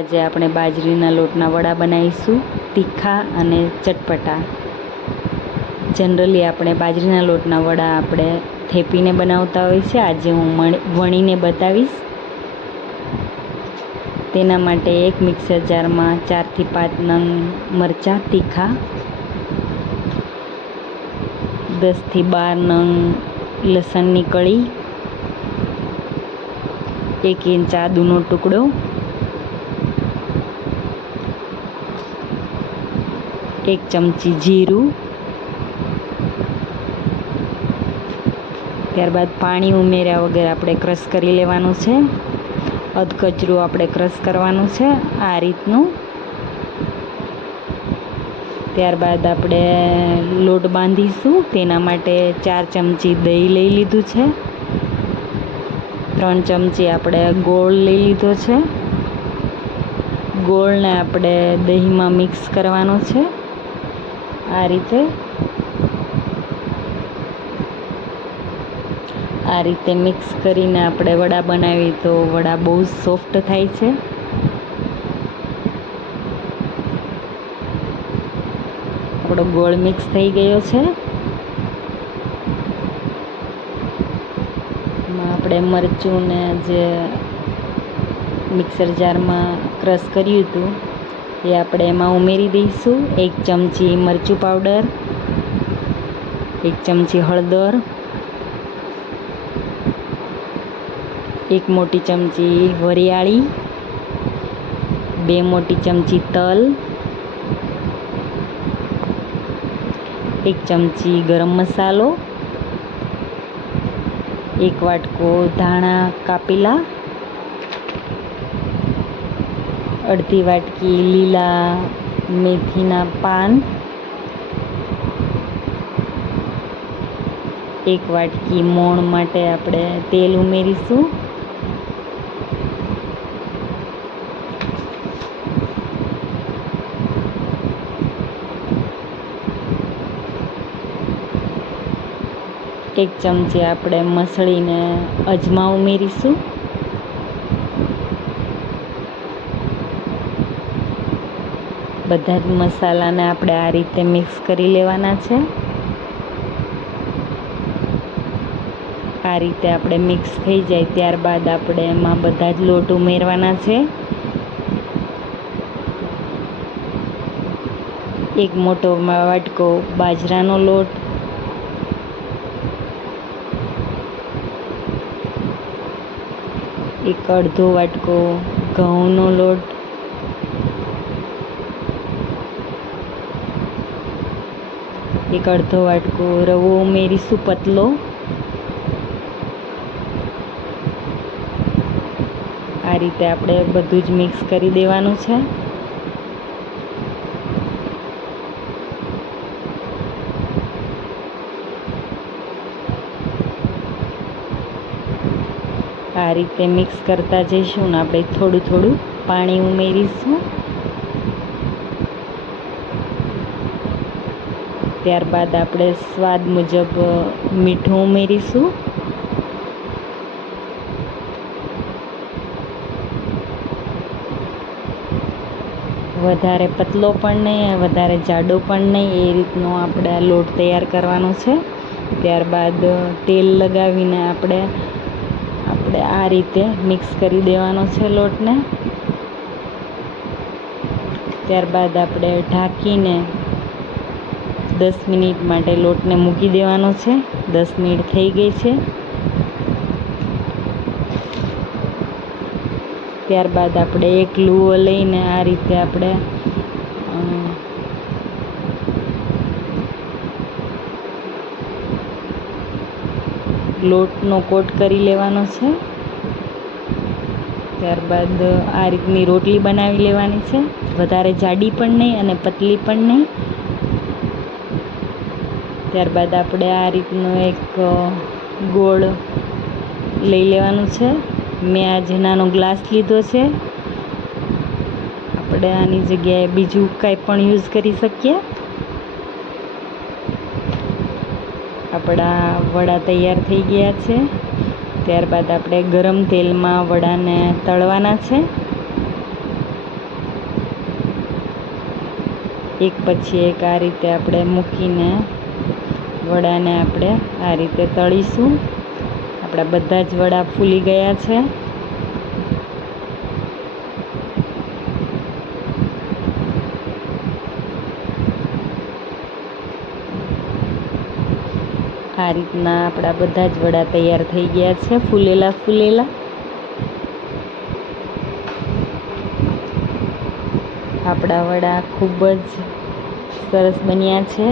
આજે આપણે બાજરીના લોટના વડા બનાવીશું, તીખા અને ચટપટા. જનરલી આપણે બાજરીના લોટના વડા આપણે થેપીને બનાવતા હોય છે. આજે હું વણીને બતાવીશ. તેના માટે એક મિક્સર જારમાં 4 થી 5 નંગ મરચાં તીખા, 10 થી 12 નંગ લસણની કળી, 1 ઇંચ આદુનો ટુકડો, 1 ચમચી જીરું, ત્યારબાદ પાણી ઉમેર્યા વગર આપણે ક્રશ કરી લેવાનું છે. અધકચરું આપણે ક્રશ કરવાનું છે આ રીતનું. ત્યારબાદ આપણે લોટ બાંધીશું. તેના માટે 4 ચમચી દહીં લઈ લીધું છે, 3 ચમચી આપણે ગોળ લઈ લીધો છે. ગોળને આપણે દહીંમાં મિક્સ કરવાનો છે આ રીતે મિક્સ કરીને આપણે વડા બનાવીએ તો વડા બહુ સોફ્ટ થાય છે. આપણો ગોળ મિક્સ થઈ ગયો છે. એમાં આપણે મરચુંને જે મિક્સર જારમાં ક્રશ કર્યું હતું એ આપણે એમાં ઉમેરી દઈશું. 1 ચમચી મરચું પાવડર, 1 ચમચી હળદર, 1 મોટી ચમચી વરિયાળી, 2 મોટી ચમચી તલ, 1 ચમચી ગરમ મસાલો, 1 વાટકો ધાણા કાપેલા, અડધી વાટકી લીલા મેથીના પાન, 1 વાટકી મોણ માટે આપણે તેલ ઉમેરીશું. એક ચમચી આપણે મસળીને અજમા ઉમેરીશું. બધા જ મસાલાને આપણે આ રીતે મિક્સ કરી લેવાના છે. આ રીતે આપણે મિક્સ થઈ જાય ત્યારબાદ આપણે એમાં બધા જ લોટ ઉમેરવાના છે. 1 મોટો વાટકો બાજરાનો લોટ, 1 અડધો વાટકો ઘઉંનો લોટ, 1 અડધો વાટકો રવો ઉમેરીશું પતલો. આ રીતે આપણે બધું જ મિક્સ કરી દેવાનું છે. આ રીતે મિક્સ કરતા જઈશું ને આપણે થોડું થોડું પાણી ઉમેરીશું. ત્યારબાદ આપણે સ્વાદ મુજબ મીઠું ઉમેરીશું. વધારે પતલો પણ નહીં, વધારે જાડો પણ નહીં, એ રીતનો આપણે આ લોટ તૈયાર કરવાનો છે. ત્યારબાદ તેલ લગાવીને આપણે આ રીતે મિક્સ કરી દેવાનો છે લોટને. ત્યારબાદ આપણે ઢાંકીને 10 મિનિટ માટે લોટને મૂકી દેવાનો છે. 10 મિનિટ થઈ ગઈ છે. ત્યારબાદ આપણે એક લુઓ લઈને આ રીતે આપણે લોટનો કોટ કરી લેવાનો છે. ત્યારબાદ આ રીતની રોટલી બનાવી લેવાની છે. વધારે જાડી પણ નહીં અને પતલી પણ નહીં. ત્યારબાદ આપણે આ રીતનો એક ગોળ લઈ લેવાનું છે. મેં આજે નાનો ગ્લાસ લીધો છે. આપણે આની જગ્યાએ બીજું કાંઈ પણ યુઝ કરી શકીએ. આપણા વડા તૈયાર થઈ ગયા છે. ત્યારબાદ આપણે ગરમ તેલમાં વડાને તળવાના છે. એક પછી એક આ રીતે આપણે મૂકીને વડાને આપણે આ રીતે તળીશું. આપણા બધા જ વડા ફૂલી ગયા છે. આ રીતના આપણા બધા જ વડા તૈયાર થઈ ગયા છે, ફૂલેલા. આપણા વડા ખૂબ જ સરસ બન્યા છે.